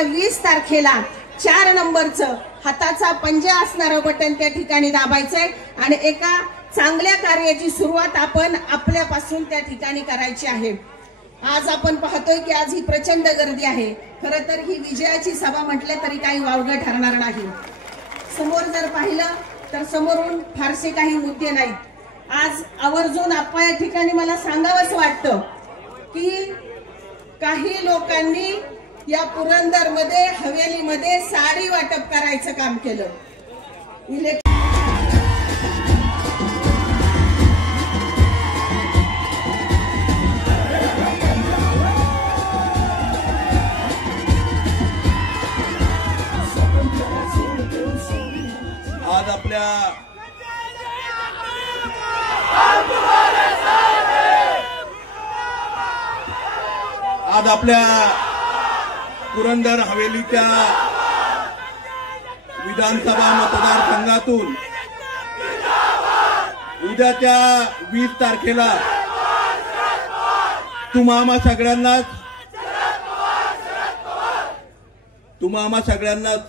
उद्या 20 तारखेला 4 नंबरचं हाताचा पंजा असणारं बटन त्या ठिकाणी दाबायचंय आणि एका चांगल्या कार्याची सुरुवात आपण आपल्यापासून त्या ठिकाणी करायची आहे। आज आपण पाहतोय की आज ही प्रचंड गर्दी आहे। खरं तर ही विजयाची सभा म्हटलं तरी काही वावगं ठरणार नाही। समोर जर पाहिलं तर समोरून फारसे काही मुद्दे नाहीत। आज आवर्जून आपण या ठिकाणी मला सांगावंच वाटतं की काही लोकांनी या पुरंदरमध्ये हवेलीमध्ये साडी वाटप करायचं काम केलं। आज आपल्या पुरंदर हवेलीच्या विधानसभा मतदारसंघातून उद्याच्या 20 तारखेला तुम्हा सगळ्यांनाच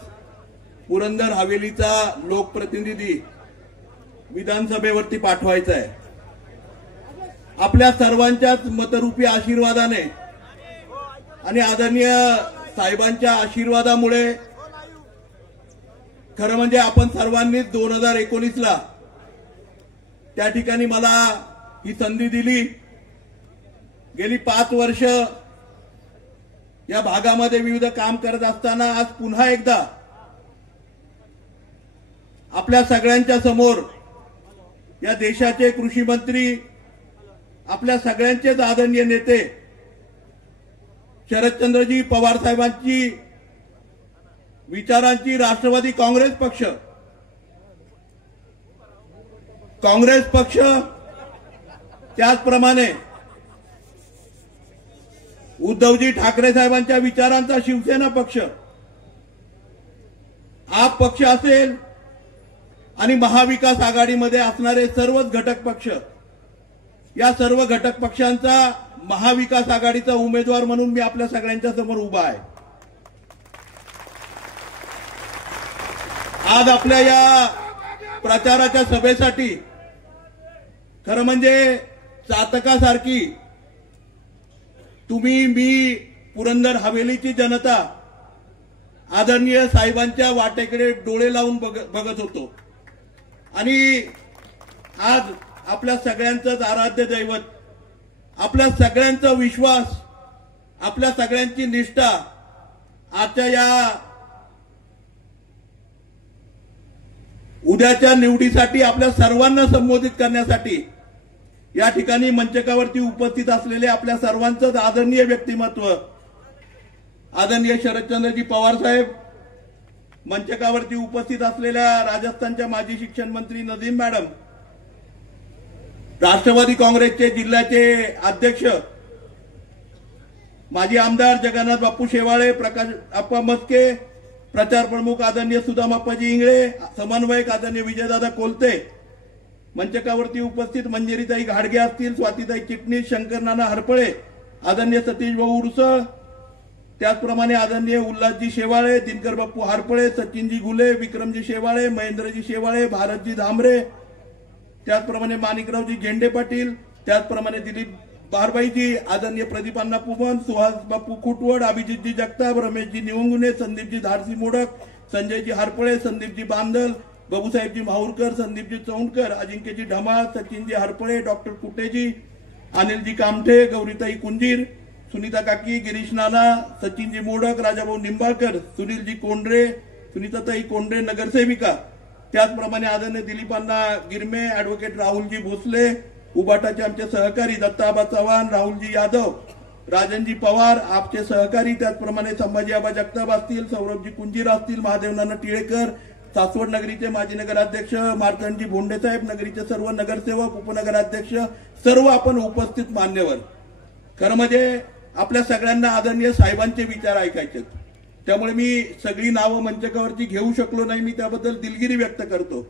पुरंदर हवेलीचा लोकप्रतिनिधी विधानसभेवरती पाठवायचा आहे। आपल्या सर्वांच्याच मतरूपी आशीर्वादाने आणि आदरणीय साहेबांच्या आशीर्वादामुळे खरं म्हणजे आपण सर्वांनी 2019ला त्या ठिकाणी मला ही संधी दिली। गेली 5 वर्ष या भागामध्ये विविध काम करत असताना आज पुन्हा एकदा आपल्या सगळ्यांच्या समोर या देशाचे कृषी मंत्री, आपल्या सगळ्यांचेच आदरणीय नेते शरदचंद्रजी पवार साहेबांची विचारांची राष्ट्रवादी काँग्रेस पक्ष त्याचप्रमाणे उद्धवजी ठाकरे साहेबांच्या विचारांचा शिवसेना पक्ष, आप पक्ष असेल आणि महाविकास आघाडीमध्ये असणारे सर्वच घटक पक्ष, या सर्व घटक पक्षांचा महाविकास आघाडीचा उमेदवार म्हणून मी आपल्या सगळ्यांच्या समोर उभा आहे। आज आपल्या या प्रचाराच्या सभेसाठी खरं म्हणजे चातकासारखी तुम्ही, मी, पुरंदर हवेलीची जनता आदरणीय साहेबांच्या वाटेकडे डोळे लावून बघत होतो आणि आज आपल्या सगळ्यांचंच आराध्य दैवत, आपल्या सगळ्यांचा विश्वास, आपल्या सगळ्यांची निष्ठा आजच्या या उद्याच्या निवडीसाठी आपल्या सर्वांना संबोधित करण्यासाठी या ठिकाणी मंचकावरती उपस्थित असलेले आपल्या सर्वांचंच आदरणीय व्यक्तिमत्व आदरणीय शरदचंद्रजी पवार साहेब, मंचकावरती उपस्थित असलेल्या राजस्थानच्या माजी शिक्षण मंत्री नदीम मॅडम, राष्ट्रवादी काँग्रेसचे जिल्ह्याचे अध्यक्ष माजी आमदार जगन्नाथ बापू शेवाळे, प्रकाश आप्पा मस्के, प्रचार प्रमुख आदरणीय सुदामाप्पाजी इंगळे, समन्वयक आदरणीय विजयदादा कोलते, मंचकावरती उपस्थित मंजिरीताई घाडगे असतील, स्वातीताई चिटणीस, शंकरनाना हरपळे, आदरणीय सतीश भाऊ उरसळ, त्याचप्रमाणे आदरणीय उल्हासजी शेवाळे, दिनकर बाप्पू हरपळे, सचिनजी गुले, विक्रमजी शेवाळे, महेंद्रजी शेवाळे, भारतजी धामरे, त्याचप्रमाणे माणिकरावजी झेंडे पाटील, त्याचप्रमाणे दिलीप बारबाईजी, आदरणीय प्रदीपांना पुमन, सुहास बापू खुटवड, अभिजितजी जगताप, रमेशजी निवंगुने, संदीपजी धाडसी मोडक, संजयजी हरपळे, संदीपजी बांदल, बाबूसाहेबजी माहूरकर, संदीपजी चौंडकर, अजिंक्यजी ढमाळ, सचिनजी हरपळे, डॉक्टर कुटेजी, अनिलजी कामठे, गौरीताई कुंजीर, सुनीता काकी, गिरीश नाना, सचिनजी मोडक, राजाभाऊ निंबाळकर, सुनीलजी कोंडरे, सुनीताताई कोंडरे नगरसेविका, त्याचप्रमाणे आदरणीय दिलीपांना गिरमे, ऍडव्होकेट राहुलजी भोसले, उबाटाचे आमचे सहकारी दत्ताबा चव्हाण, राहुलजी यादव, राजनजी पवार आपचे सहकारी, त्याचप्रमाणे संभाजी आबा जगताप असतील, सौरभजी कुंजीर असतील, महादेवनाना टिळेकर, सासवड नगरीचे माजी नगराध्यक्ष मार्तंडजी भोंडे साहेब, नगरीचे सर्व नगरसेवक, उपनगराध्यक्ष, सर्व आपण उपस्थित मान्यवर, खरं म्हणजे आपल्या सगळ्यांना आदरणीय साहेबांचे विचार ऐकायचे, त्यामुळे मी सगळी नावं मंचकावरती घेऊ शकलो नाही, मी त्याबद्दल दिलगिरी व्यक्त करतो।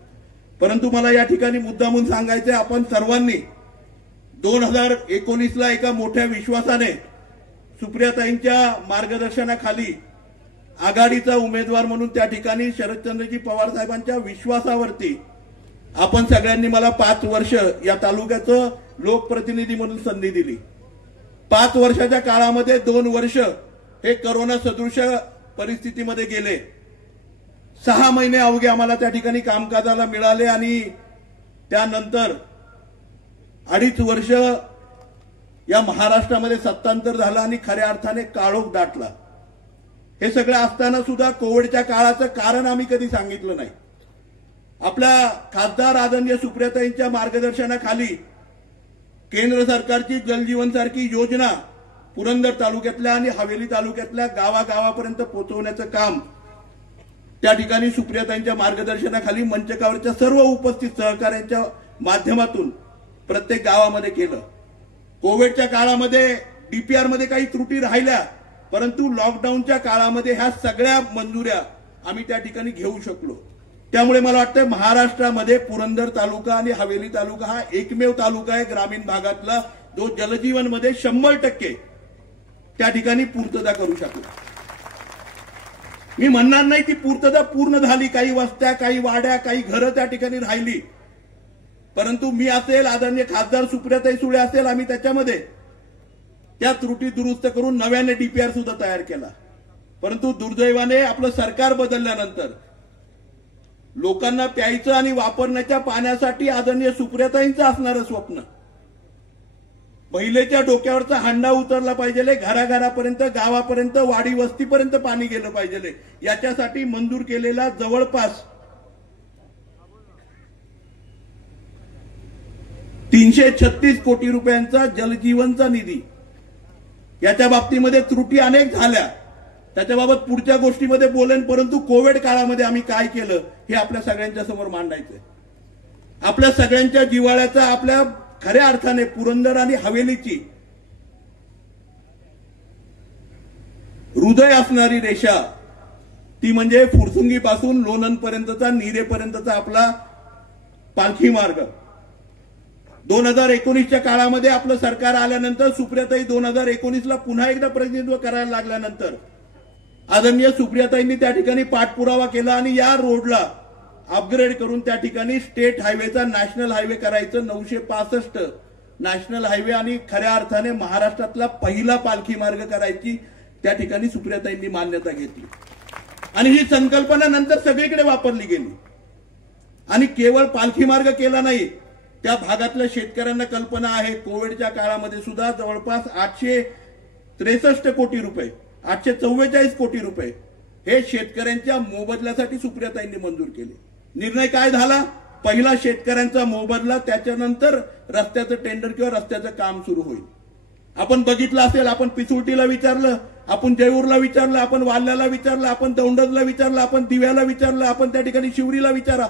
परंतु मला या ठिकाणी मुद्दामून सांगायचंय, आपण सर्वांनी 2019ला एका मोठ्या विश्वासाने सुप्रियाताईंच्या मार्गदर्शनाखाली आघाडीचा उमेदवार म्हणून त्या ठिकाणी शरदचंद्रजी पवार साहेबांच्या विश्वासावरती आपण सगळ्यांनी मला 5 वर्ष या तालुक्याचं लोकप्रतिनिधी म्हणून संधी दिली. 5 वर्षाच्या काळामध्ये 2 वर्ष हे करोना सदृश परिस्थितीमध्ये गेले. 6 महिने अवघे आम्हाला त्या ठिकाणी कामकाजाला मिळाले आणि त्यानंतर 2.5 वर्ष या महाराष्ट्रामध्ये सत्तांतर झालं आणि खऱ्या अर्थाने काळोख दाटला. हे सगळं असताना सुद्धा कोविडच्या काळाचं कारण आम्ही कधी सांगितलं नाही. आपल्या खासदार आदरणीय सुप्रियाताईंच्या मार्गदर्शनाखाली केंद्र सरकारची जलजीवन सारखी योजना पुरंदर तालुक्यातल्या आणि हवेली तालुक्यातल्या गावागावापर्यंत पोहोचवण्याचं काम त्या ठिकाणी सुप्रियाताईंच्या मार्गदर्शनाखाली मंचकावरच्या सर्व उपस्थित सहकाऱ्यांच्या माध्यमातून प्रत्येक गावामध्ये केलं. कोविडच्या काळामध्ये डीपीआर मध्ये काही त्रुटी राहिल्या, परंतु लॉकडाऊनच्या काळामध्ये ह्या सगळ्या मंजुऱ्या आम्ही त्या ठिकाणी घेऊ शकलो. त्यामुळे मला वाटतं महाराष्ट्रामध्ये पुरंदर तालुका आणि हवेली तालुका हा एकमेव तालुका आहे ग्रामीण भागातला जो जलजीवन मध्ये 100% त्या ठिकाणी पूर्तता करू शकला. मी म्हणणार नाही की पूर्तता पूर्ण झाली, काही वस्त्या, काही वाड्या, काही घरं त्या ठिकाणी राहिली, परंतु मी असेल, आदरणीय खासदार सुप्रियाताई सुळे असेल, आम्ही त्याच्यामध्ये त्या त्रुटी दुरुस्त करून नव्याने डीपीआर सुद्धा तयार केला. परंतु दुर्दैवाने आपलं सरकार बदलल्यानंतर लोकांना प्यायचं आणि वापरण्याच्या पाण्यासाठी आदरणीय सुप्रियाताईंचं असणारं स्वप्न महिलेच्या डोक्यावरचा हांडा उतरला पाहिजे, घराघरापर्यंत, गावापर्यंत, वाडी वस्तीपर्यंत पाणी गेलं पाहिजे, याच्यासाठी मंजूर केलेला जवळपास 336 कोटी रुपयांचा जलजीवनचा निधी. याच्या बाबतीमध्ये त्रुटी अनेक झाल्या, त्याच्याबाबत पुढच्या गोष्टीमध्ये बोलेन, परंतु कोविड काळामध्ये आम्ही काय केलं हे आपल्या सगळ्यांच्या समोर मांडायचंय. आपल्या सगळ्यांच्या जिव्हाळ्याचा, आपल्या खऱ्या अर्थाने पुरंदर आणि हवेलीची हृदय असणारी रेषा ती म्हणजे फुरसुंगीपासून लोणंदपर्यंतचा, नीरेपर्यंतचा आपला पालखी मार्ग. 2019च्या काळामध्ये आपलं सरकार आल्यानंतर सुप्रियाताई 2019ला पुन्हा एकदा प्रतिनिधित्व करायला लागल्यानंतर आदरणीय सुप्रियाताईंनी त्या ठिकाणी पाठपुरावा केला आणि या रोडला अपग्रेड करून त्या ठिकाणी स्टेट हायवेचा नॅशनल हायवे करायचं, 965 नॅशनल हायवे आणि खऱ्या अर्थाने महाराष्ट्रातला पहिला पालखी मार्ग करायची त्या ठिकाणी सुप्रियाताईंनी मान्यता घेतली. आणि ही संकल्पना नंतर सगळीकडे वापरली गेली. आणि केवळ पालखी मार्ग केला नाही, त्या भागातल्या शेतकऱ्यांना कल्पना आहे कोविडच्या काळामध्ये सुद्धा जवळपास 863 कोटी रुपये, 844 कोटी रुपये हे शेतकऱ्यांच्या मोबदल्यासाठी सुप्रियाताईंनी मंजूर केले. निर्णय काय झाला? पहिला शेतकऱ्यांचा मोबदला, त्याच्यानंतर रस्त्याचं टेंडर किंवा रस्त्याचं काम सुरू होईल. आपण बघितलं असेल, आपण पिसुर्टीला विचारलं, आपण जयूरला विचारलं, आपण वाल्याला विचारलं, आपण दौंडजला विचारलं, आपण दिव्याला विचारलं, आपण त्या ठिकाणी शिवरीला विचारा,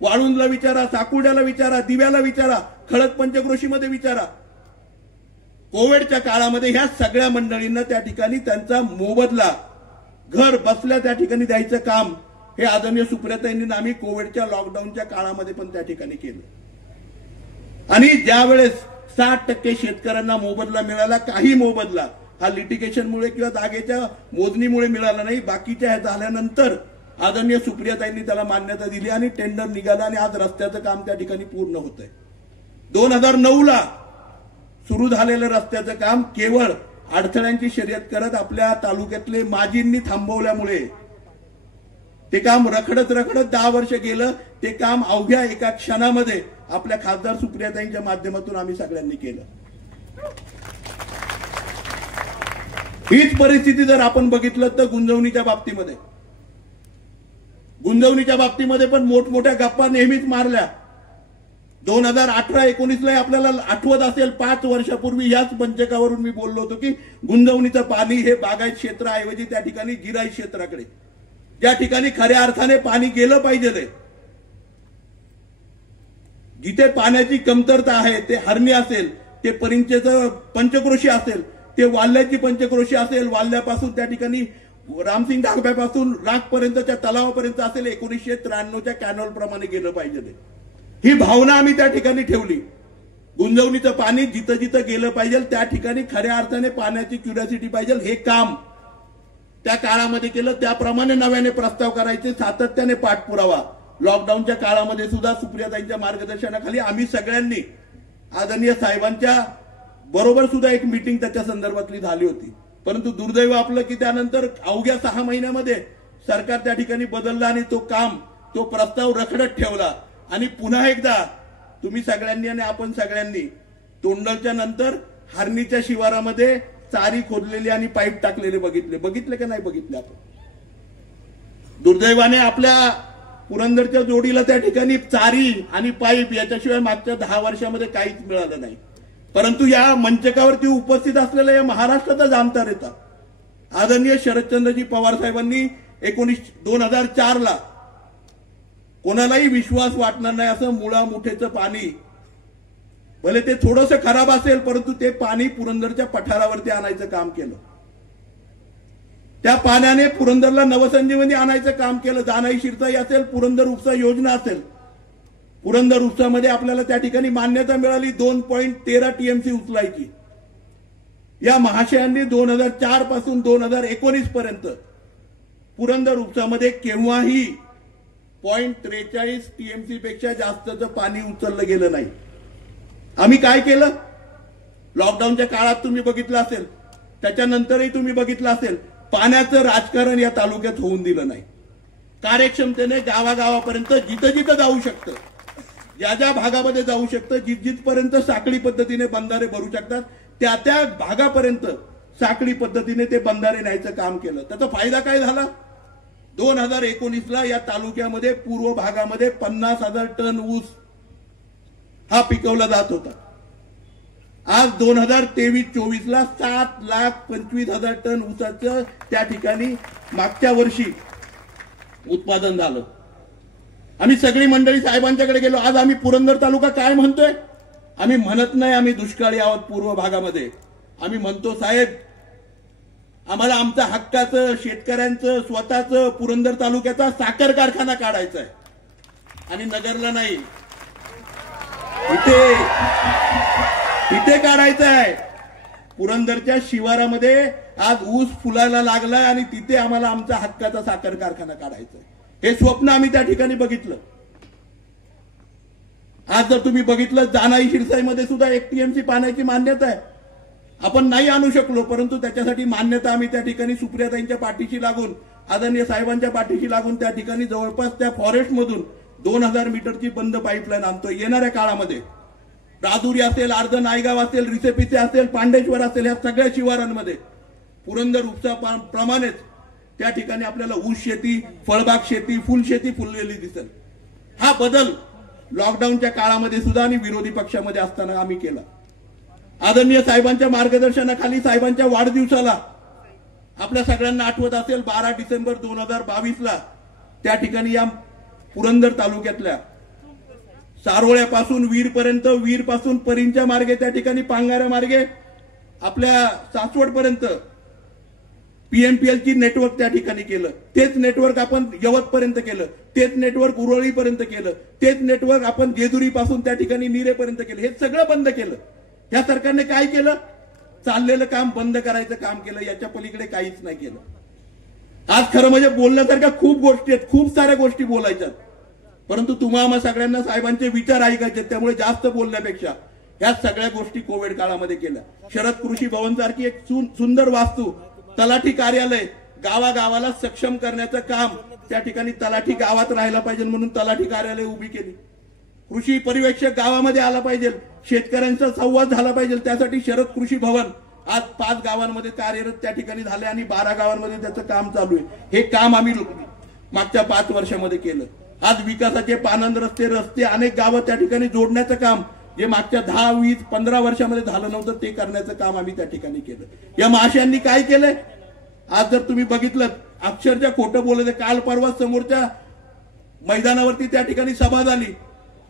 वाळुंजला विचारा, साकुर्ड्याला विचारा, दिव्याला विचारा, खळद पंचक्रोशीमध्ये विचारा. कोविडच्या काळामध्ये ह्या सगळ्या मंडळींना त्या ठिकाणी त्यांचा मोबदला घर बसल्या त्या ठिकाणी द्यायचं काम हे आदरणीय सुप्रियाताईंनी आम्ही कोविडच्या लॉकडाऊनच्या काळामध्ये पण त्या ठिकाणी केलं. आणि ज्या वेळेस 60% शेतकऱ्यांना मोबदला मिळाला, काही मोबदला हा लिटिगेशनमुळे किंवा जागेच्या मोजणीमुळे मिळाला नाही, बाकीच्या ह्या झाल्यानंतर आदरणीय सुप्रियाताईंनी त्याला मान्यता दिली आणि टेंडर निघाला आणि आज रस्त्याचं काम त्या ठिकाणी पूर्ण होत आहे. 2009ला सुरू झालेलं रस्त्याचं काम केवळ अडथळ्यांची शर्यत करत आपल्या तालुक्यातले माजींनी थांबवल्यामुळे ते काम रखडत 10 वर्ष गेलं. ते काम अवघ्या एका क्षणामध्ये आपल्या खासदार सुप्रियाताईंच्या माध्यमातून आम्ही सगळ्यांनी केलं. हीच परिस्थिती जर आपण बघितलं तर गुंजवणीच्या बाबतीमध्ये पण मोठमोठ्या गप्पा नेहमीच मारल्या. 2018-19ला आपल्याला आठवत असेल, 5 वर्षापूर्वी याच मंचकावरून मी बोललो होतो की गुंजवणीचं पाणी हे बागायत क्षेत्राऐवजी त्या ठिकाणी जिरायत क्षेत्राकडे, ज्या ठिकाणी खऱ्या अर्थाने पाणी गेलं पाहिजे, जिथे पाण्याची कमतरता आहे, ते हरणी असेल, ते परिंचेचं पंचक्रोशी असेल, ते वाल्याची पंचक्रोशी असेल, वाल्यापासून त्या ठिकाणी रामसिंग डागब्यापासून राखपर्यंतच्या तलावापर्यंत असेल, 1993च्या कॅनॉल प्रमाणे गेलं पाहिजे. ही भावना आम्ही त्या ठिकाणी ठेवली. गुंजवणीचं पाणी जिथं जिथं गेलं पाहिजे त्या ठिकाणी खऱ्या अर्थाने पाण्याची क्युरिओसिटी पाहिजे, हे काम त्या काळामध्ये केलं, त्याप्रमाणे नव्याने प्रस्ताव करायचे, सातत्याने पाठपुरावा. लॉकडाऊनच्या काळामध्ये सुद्धा सुप्रियाताईंच्या मार्गदर्शनाखाली आम्ही सगळ्यांनी आदरणीय साहेबांच्या बरोबर सुद्धा एक मीटिंग त्याच्या संदर्भातली झाली होती. परंतु दुर्दैव आपलं की त्यानंतर अवघ्या 6 महिन्यामध्ये सरकार त्या ठिकाणी बदललं आणि तो प्रस्ताव रखडत ठेवला. आणि पुन्हा एकदा तुम्ही सगळ्यांनी आणि आपण सगळ्यांनी तोंडलच्या नंतर हरणीच्या शिवारामध्ये चारी खोदलेली आणि पाईप टाकलेले बघितले का नाही बघितले आपण? दुर्दैवाने आपल्या पुरंदरच्या जोडीला त्या ठिकाणी चारी आणि पाईप याच्याशिवाय मागच्या 10 वर्षामध्ये काहीच मिळालं नाही. परंतु या मंचकावरती उपस्थित असलेल्या या महाराष्ट्राचा जाणता नेता आदरणीय शरदचंद्रजी पवार साहेबांनी 2004ला कोणालाही विश्वास वाटणार नाही असं मुळामुठेचं पाणी, भले ते थोडंसं खराब असेल परंतु ते पाणी पुरंदरच्या पठारावरती आणायचं काम केलं. त्या पाण्याने पुरंदरला नवसंजीवनी आणायचं काम केलं. दानाई शिरसाई असेल, पुरंदर उपसा योजना असेल, पुरंदर उपसामध्ये आपल्याला त्या ठिकाणी मान्यता मिळाली 2.13 TMC उचलायची. या महाशयांनी 2004 पासून 2019 पर्यंत पुरंदर उपसामध्ये केव्हाही 0.43 TMC पेक्षा जास्तचं पाणी उचललं गेलं नाही. आम्ही काय केलं? लॉकडाऊनच्या काळात तुम्ही बघितलं असेल, त्याच्यानंतरही तुम्ही बघितलं असेल, पाण्याचं राजकारण या तालुक्यात होऊन दिलं नाही. कार्यक्षमतेने गावागावापर्यंत जिथं जिथं जाऊ शकतं, ज्या ज्या भागामध्ये जाऊ शकतं, जिथपर्यंत साखळी पद्धतीने बंधारे भरू शकतात त्या त्या भागापर्यंत साखळी पद्धतीने ते बंधारे न्यायचं काम केलं. त्याचा फायदा काय झाला? 2019ला या तालुक्यामध्ये पूर्व भागामध्ये 50,000 टन ऊस हा पिकवला जात होता. आज 2023-24ला 7,25,000 टन ऊसाचं त्या ठिकाणी मागच्या वर्षी उत्पादन झालं. आम्ही सगळी मंडळी साहेबांच्याकडे गेलो. आज आम्ही पुरंदर तालुका काय म्हणतोय? आम्ही म्हणत नाही आम्ही दुष्काळी आहोत पूर्व भागामध्ये. आम्ही म्हणतो साहेब आम्हाला आमच्या हक्काचं, शेतकऱ्यांचं स्वतःचं पुरंदर तालुक्याचा साखर कारखाना काढायचा आहे आणि नगरला नाही, इथे काढायचा आहे. पुरंदरच्या शिवारामध्ये आज ऊस फुलायला लागलाय आणि तिथे आम्हाला आमचा हक्काचा साखर कारखाना काढायचा आहे. हे स्वप्न आम्ही त्या ठिकाणी बघितलं. आज जर तुम्ही बघितलं दानाई शिरसाईमध्ये सुद्धा 1 TMC पाण्याची मान्यता आहे. आपण नाही आणू शकलो परंतु त्याच्यासाठी मान्यता आम्ही त्या ठिकाणी सुप्रियाताईंच्या पाठीशी लागून, आदरणीय साहेबांच्या पाठीशी लागून त्या ठिकाणी जवळपास त्या फॉरेस्टमधून 2000 मीटरची बंद पाईपलाईन आणतोय. येणाऱ्या काळामध्ये राजुरी असेल, अर्ध नायगाव असेल, रिसेपिसे असेल, पांडेश्वर असेल, या सगळ्या शिवारांमध्ये पुरंदर उपसा प्रमाणेच त्या ठिकाणी आपल्याला ऊस शेती, फळबाग शेती, फुल शेती फुललेली दिसेल. हा बदल लॉकडाऊनच्या काळामध्ये सुद्धा आणि विरोधी पक्षामध्ये असताना आम्ही केला. आदरणीय साहेबांच्या मार्गदर्शनाखाली साहेबांच्या वाढदिवसाला आपल्या सगळ्यांना आठवत असेल 12 डिसेंबर 2022ला त्या ठिकाणी या पुरंदर तालुक्यातल्या सारोळ्यापासून वीरपर्यंत, वीरपासून परींच्या मार्गे त्या ठिकाणी पांगाऱ्या मार्गे आपल्या सासवड पर्यंत PMPL ची नेटवर्क त्या ठिकाणी केलं. तेच नेटवर्क आपण यवतपर्यंत केलं, तेच नेटवर्क उरळीपर्यंत केलं, तेच नेटवर्क आपण जेजुरी पासून त्या ठिकाणी नीरेपर्यंत केलं. हे सगळं बंद केलं. या सरकारने काय केलं? चाललेलं काम बंद करायचं काम केलं. याच्या पलीकडे काहीच नाही केलं. आज खरं म्हणजे बोलण्यासारख्या खूप गोष्टी आहेत, खूप साऱ्या गोष्टी बोलायच्यात, परंतु तुम्हाला सगळ्यांना साहेबांचे विचार ऐकायचे, त्यामुळे जास्त बोलण्यापेक्षा ह्या सगळ्या गोष्टी कोविड काळामध्ये केल्या. शरद कृषी भवन सारखी एक सुंदर वास्तू, तलाठी कार्यालय, गावागावाला सक्षम करण्याचं काम त्या ठिकाणी तलाठी गावात राहायला पाहिजे म्हणून तलाठी कार्यालय उभी केली. कृषी पर्यवेक्षक गावामध्ये आला पाहिजे, शेतकऱ्यांचा संवाद झाला पाहिजे, त्यासाठी शरद कृषी भवन आज 5 गावांमध्ये कार्यरत त्या ठिकाणी झाले आणि 12 गावांमध्ये त्याचं काम चालू आहे. हे काम आम्ही मागच्या 5 वर्षामध्ये केलं. आज विकासाचे पानंद रस्ते अनेक गावं त्या ठिकाणी जोडण्याचं काम जे मागच्या 10, 20, 15 वर्षामध्ये झालं नव्हतं ते करण्याचं काम आम्ही त्या ठिकाणी केलं. या महाशयांनी काय केलंय? आज जर तुम्ही बघितलं अक्षरशः खोटं बोलत, काल परवा समोरच्या मैदानावरती त्या ठिकाणी सभा झाली,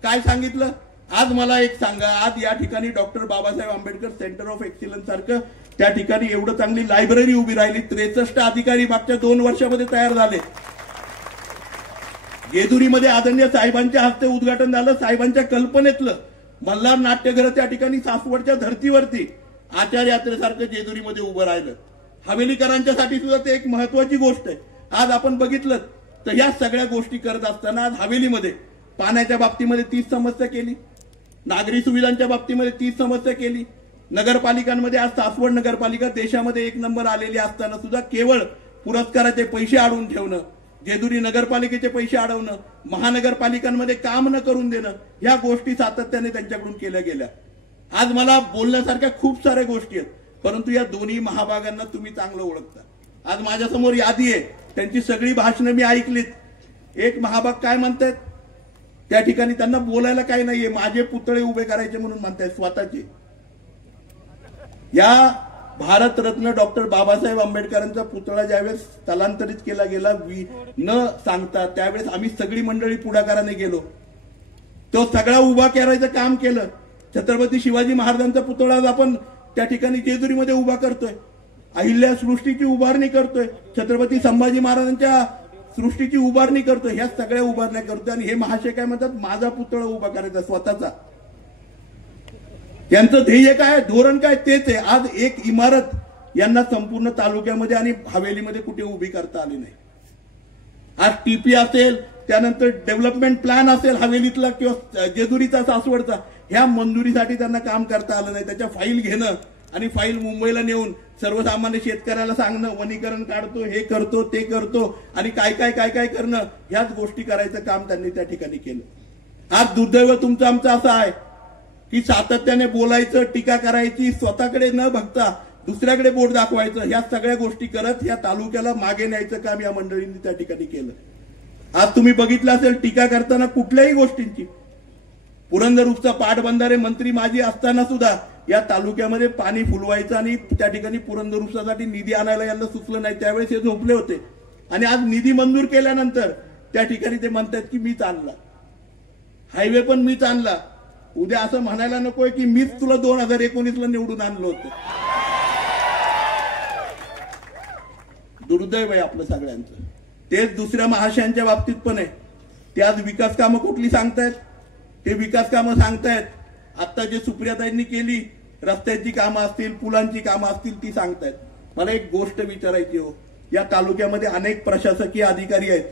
काय सांगितलं? आज मला एक सांगा, आज या ठिकाणी doctor Babasaheb Ambedkar centre of excellence सारखं त्या ठिकाणी एवढं चांगली लायब्ररी उभी राहिली, 63 अधिकारी मागच्या 2 वर्षामध्ये तयार झाले. जेजुरीमध्ये आदरणीय साहेबांच्या हस्ते उद्घाटन झालं. साहेबांच्या कल्पनेतलं मल्हार नाट्यगृह त्या ठिकाणी सासवडच्या धर्तीवरती आचार्य यात्रेसारखं जेजुरीमध्ये उभं राहिलं. हवेलीकरांच्यासाठी सुद्धा ते एक महत्वाची गोष्ट आहे. आज आपण बघितलं तर ह्या सगळ्या गोष्टी करत असताना आज हवेलीमध्ये पाण्याच्या बाबतीमध्ये 30 समस्या केली, नागरी सुविधांच्या बाबतीमध्ये 30 समस्या केली, नगरपालिकांमध्ये आज सासवड नगरपालिका देशामध्ये 1 नंबर आलेली असताना सुद्धा केवळ पुरस्काराचे पैसे अडवून ठेवणं, जेजुरी नगरपालिकेचे पैसे अडवणं, महानगरपालिकांमध्ये काम न करून देणं, ह्या गोष्टी सातत्याने त्यांच्याकडून केल्या गेल्या. आज मला बोलण्यासारख्या खूप साऱ्या गोष्टी आहेत, परंतु या दोन्ही महाभागांना तुम्ही चांगलं ओळखता. आज माझ्यासमोर यादी आहे, त्यांची सगळी भाषणं मी ऐकलीत. एक महाभाग काय म्हणतात, त्या ठिकाणी त्यांना बोलायला काही नाहीये, माझे पुतळे उभे करायचे म्हणून म्हणतायत स्वतःचे. या भारतरत्न डॉक्टर बाबासाहेब आंबेडकरांचा पुतळा ज्यावेळेस स्थलांतरित केला गेला न सांगता, त्यावेळेस आम्ही सगळी मंडळी पुढाकाराने गेलो, तो सगळा उभा करायचं काम केलं. छत्रपती शिवाजी महाराजांचा पुतळा आपण त्या ठिकाणी जेजुरीमध्ये उभा करतोय, अहिल्या सृष्टीची उभारणी करतोय, छत्रपती संभाजी महाराजांच्या सृष्टीची उभारणी करतोय, ह्या सगळ्या उभारण्या करतोय. आणि हे महाशय काय म्हणतात, माझा पुतळा उभा करायचा स्वतःचा. यांचं ध्येय काय, धोरण काय, तेच आहे. आज एक इमारत यांना संपूर्ण तालुक्यामध्ये आणि हवेलीमध्ये कुठे उभी करता आली नाही. आज टीपी असेल, त्यानंतर डेव्हलपमेंट प्लॅन असेल हवेलीतला किंवा जेजुरीचा सासवडचा, ह्या मंजुरीसाठी त्यांना काम करता आलं नाही. त्याच्या फाईल घेणं आणि फाईल मुंबईला नेऊन सर्वसामान्य शेतकऱ्याला सांगणं, वनीकरण काढतो, हे करतो, ते करतो आणि काय काय काय काय करणं, ह्याच गोष्टी करायचं काम त्यांनी त्या ठिकाणी केलं. आज दुर्दैव तुमचं आमचं असं आहे की सातत्याने बोलायचं, टीका करायची, स्वतःकडे न बघता दुसऱ्याकडे बोट दाखवायचं, ह्या सगळ्या गोष्टी करत ह्या तालुक्याला मागे न्यायचं काम या मंडळींनी त्या ठिकाणी केलं. आज तुम्ही बघितलं असेल टीका करताना कुठल्याही गोष्टींची, पुरंदर उपसा पाटबंधारे मंत्री माझी असताना सुद्धा या तालुक्यामध्ये पाणी फुलवायचं आणि त्या ठिकाणी पुरंदर उपसासाठी निधी आणायला यांना सुचलं नाही, त्यावेळेस हे झोपले होते. आणि आज निधी मंजूर केल्यानंतर त्या ठिकाणी ते म्हणतात की मीच आणला, हायवे पण मीच आणला. उद्या असं म्हणायला नकोय की मीच तुला 2019ला निवडून आणलं होतं. दुर्दैव आहे आपलं सगळ्यांचं. तेच दुसऱ्या महाशयांच्या बाबतीत पण आहे. ते आज विकास कामं कुठली सांगतायत, ते विकास कामं सांगतायत आता जे सुप्रियाताईंनी केली, रस्त्याची कामं असतील, पुलांची कामं असतील, ती सांगतायत. मला एक गोष्ट विचारायची हो, या तालुक्यामध्ये अनेक प्रशासकीय अधिकारी आहेत,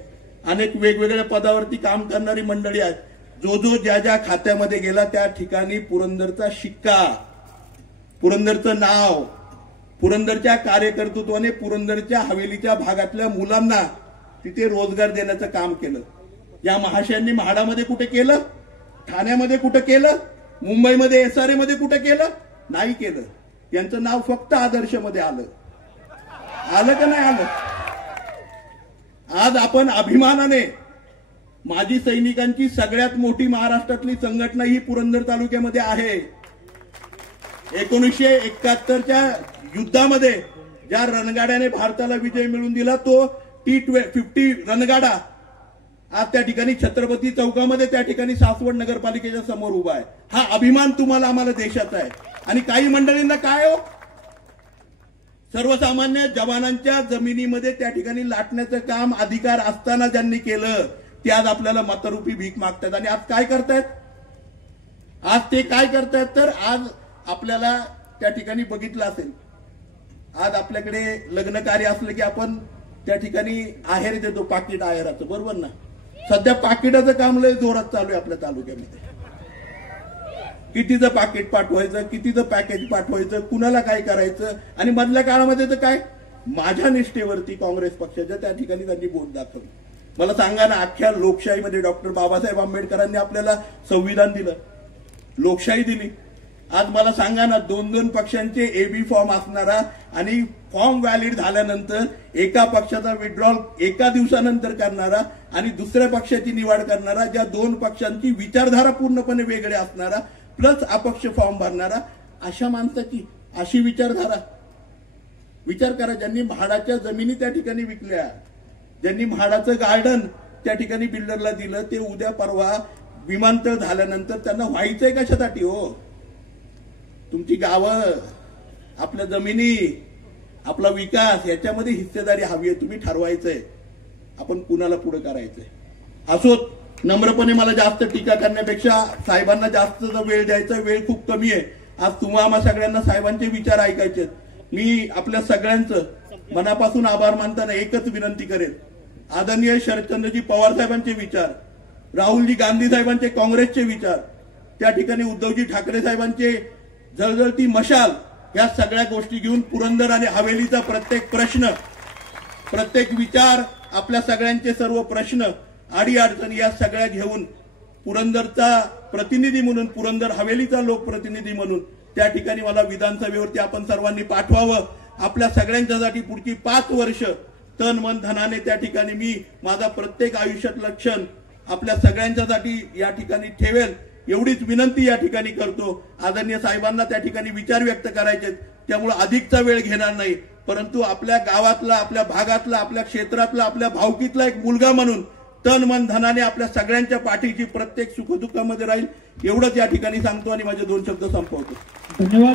अनेक वेगवेगळ्या पदावरती काम करणारी मंडळी आहेत. जो जो ज्या ज्या खात्यामध्ये गेला त्या ठिकाणी पुरंदरचा शिक्का, पुरंदरचं नाव, पुरंदरच्या कार्यकर्तृत्वाने पुरंदरच्या हवेलीच्या भागातल्या मुलांना तिथे रोजगार देण्याचं काम केलं. या महाशयांनी म्हाडामध्ये कुठे केलं, ठाण्यामध्ये कुठं केलं, मुंबईमध्ये SRA मध्ये कुठं केलं, नाही केलं. यांचं नाव फक्त आदर्शमध्ये आलं का नाही आलं. आज आपण अभिमानाने, माजी सैनिकांची सगळ्यात मोठी महाराष्ट्रातली संघटना ही पुरंदर तालुक्यामध्ये आहे. 1971च्या युद्धामध्ये ज्या रणगाड्याने भारताला विजय मिळवून दिला, तो T-50 रणगाडा आज त्या ठिकाणी छत्रपती चौकामध्ये त्या ठिकाणी सासवड नगरपालिकेच्या समोर उभा आहे. हा अभिमान तुम्हाला आम्हाला देशाचा आहे. आणि काही मंडळींना काय हो, सर्वसामान्य जवानांच्या जमिनीमध्ये त्या ठिकाणी लाटण्याचं काम अधिकार असताना ज्यांनी केलं, ते आज आपल्याला मतरूपी भीक मागतात. आणि आज काय करतायत, आज ते काय करतायत, तर आज आपल्याला त्या ठिकाणी बघितलं असेल, आज आपल्याकडे लग्न कार्य असलं की आपण त्या ठिकाणी आहेर देतो, पाकिट आहेराचं, बरोबर ना. सध्या पाकिटाचं काम लय जोरात चालू आहे आपल्या तालुक्यामध्ये. कितीचं पाकिट पाठवायचं, कितीचं पॅकेज पाठवायचं, कुणाला काय करायचं. आणि मधल्या काळामध्ये तर काय, माझ्या निष्ठेवरती काँग्रेस पक्षाच्या त्या ठिकाणी त्यांनी बोट दाखवली. मला सांगा ना, अख्ख्या लोकशाहीमध्ये डॉक्टर बाबासाहेब आंबेडकरांनी आपल्याला संविधान दिलं, लोकशाही दिली. आज मला सांगा ना, 2-2 पक्षांचे AB फॉर्म असणारा आणि फॉर्म व्हॅलिड झाल्यानंतर एका पक्षाचा विड्रॉल एका दिवसानंतर करणारा आणि दुसऱ्या पक्षाची निवड करणारा, ज्या 2 पक्षांची विचारधारा पूर्णपणे वेगळे असणारा, प्लस अपक्ष फॉर्म भरणारा, अशा माणसाची अशी विचारधारा. विचार करा, ज्यांनी म्हाडाच्या जमिनी त्या ठिकाणी विकल्या, ज्यांनी म्हाडाचं गार्डन त्या ठिकाणी बिल्डरला दिलं, ते उद्या परवा विमानतळ झाल्यानंतर त्यांना व्हायचंय कशासाठी हो. तुमची गावं, आपल्या जमिनी, आपला विकास, याच्यामध्ये हिस्सेदारी हवी आहे. तुम्ही ठरवायचंय आपण कुणाला पुढे करायचंय. असोत, नम्रपणे मला जास्त टीका करण्यापेक्षा साहेबांना जास्त वेळ द्यायचा, वेळ खूप कमी आहे. आज तुम्हा आम्हा सगळ्यांना साहेबांचे विचार ऐकायचे. मी आपल्या सगळ्यांचं मनापासून आभार मानताना एकच विनंती करेल, आदरणीय शरदचंद्रजी पवार साहेबांचे विचार, राहुलजी गांधी साहेबांचे काँग्रेसचे विचार, त्या ठिकाणी उद्धवजी ठाकरे साहेबांचे जळजळती मशाल, या सगळ्या गोष्टी घेऊन पुरंदर आणि हवेलीचा प्रत्येक प्रश्न, प्रत्येक विचार, आपल्या सगळ्यांचे सर्व प्रश्न, अडीअडचणी या सगळ्या घेऊन पुरंदरचा प्रतिनिधी म्हणून, पुरंदर हवेलीचा लोकप्रतिनिधी म्हणून त्या ठिकाणी मला विधानसभेवरती आपण सर्वांनी पाठवावं. आपल्या सगळ्यांच्यासाठी पुढची 5 वर्ष तन मन धनाने त्या ठिकाणी मी माझा प्रत्येक आयुष्यातलं क्षण आपल्या सगळ्यांच्यासाठी या ठिकाणी ठेवेल, एवढीच विनंती या ठिकाणी करतो. आदरणीय साहेबांना त्या ठिकाणी विचार व्यक्त करायचे, त्यामुळे अधिकचा वेळ घेणार नाही, परंतु आपल्या गावातला, आपल्या भागातला, आपल्या क्षेत्रातला, आपल्या भावकीतला एक मुलगा म्हणून तन मन धनाने आपल्या सगळ्यांच्या पाठीची प्रत्येक सुखदुःखामध्ये राहील, एवढंच या ठिकाणी सांगतो आणि माझे 2 शब्द संपवतो. धन्यवाद.